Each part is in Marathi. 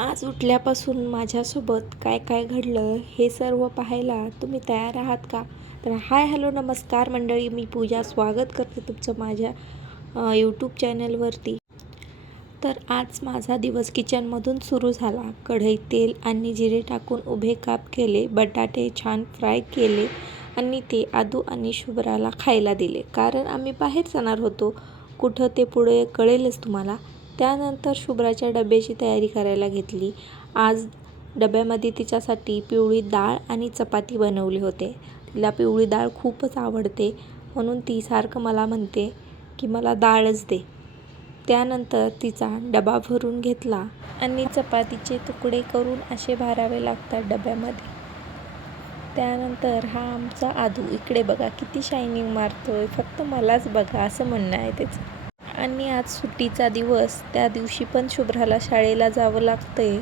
आज उठल्यापासून माझ्यासोबत काय काय घडलं हे सर्व पाहायला तुम्ही तयार आहात का? तर हाय हॅलो नमस्कार मंडळी. मी पूजा स्वागत करते तुमचं माझ्या यूट्यूब चॅनलवरती. तर आज माझा दिवस किचनमधून सुरू झाला. कढईत तेल आणि जिरे टाकून उभे काप केले बटाटे छान फ्राय केले आणि ते आदू आणि शुभ्राला खायला दिले. कारण आम्ही बाहेर जाणार होतो. कुठं ते पुढे कळेलच तुम्हाला. त्यानंतर शुभ्राच्या डब्याची तयारी करायला घेतली. आज डब्यामध्ये तिच्यासाठी पिवळी डाळ आणि चपाती बनवली होते. तिला पिवळी डाळ खूपच आवडते म्हणून ती सारखं मला म्हणते की मला डाळच दे. त्यानंतर तिचा डबा भरून घेतला आणि चपातीचे तुकडे करून असे भरावे लागतात डब्यामध्ये. त्यानंतर हा आमचा आदू. इकडे बघा किती शायनिंग मारतोय. फक्त मलाच बघा असं म्हणणं आहे त्याचं. आणि आज सुट्टीचा दिवस. त्या दिवशी पण शुभ्राला शाळेला जावं लागतंय.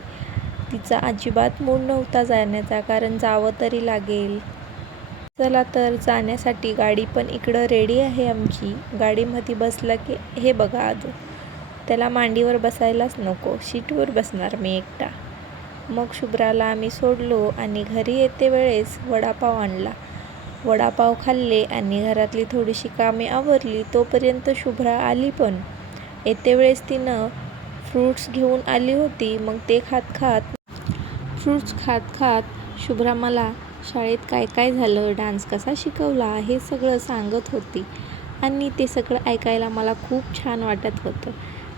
तिचा अजिबात मूड नव्हता जाण्याचा कारण जावं तरी लागेल. चला तर जाण्यासाठी गाडी पण इकडं रेडी आहे आमची. गाडीमध्ये बसला की हे बघा आज त्याला मांडीवर बसायलाच नको. शीटवर बसणार मी एकटा. मग शुभ्राला आम्ही सोडलो आणि घरी येते वेळेस वडापाव आणला. वडापाव खाल्ले आणि घरातली थोडीशी कामे आवरली तोपर्यंत शुभ्रा आली पण. येते वेळेस तिनं फ्रूट्स घेऊन आली होती मग ते खात खात फ्रूट्स खात खात शुभ्रा मला शाळेत काय काय झालं? डान्स कसा शिकवला? हे सगळं सांगत होती आणि ते सगळं ऐकायला मला खूप छान वाटत होतं.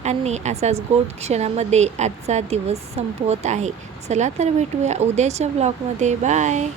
आणि असाच गोड क्षणामध्ये आजचा दिवस संपवत आहे. चला तर भेटूया उद्याच्या ब्लॉगमध्ये. बाय!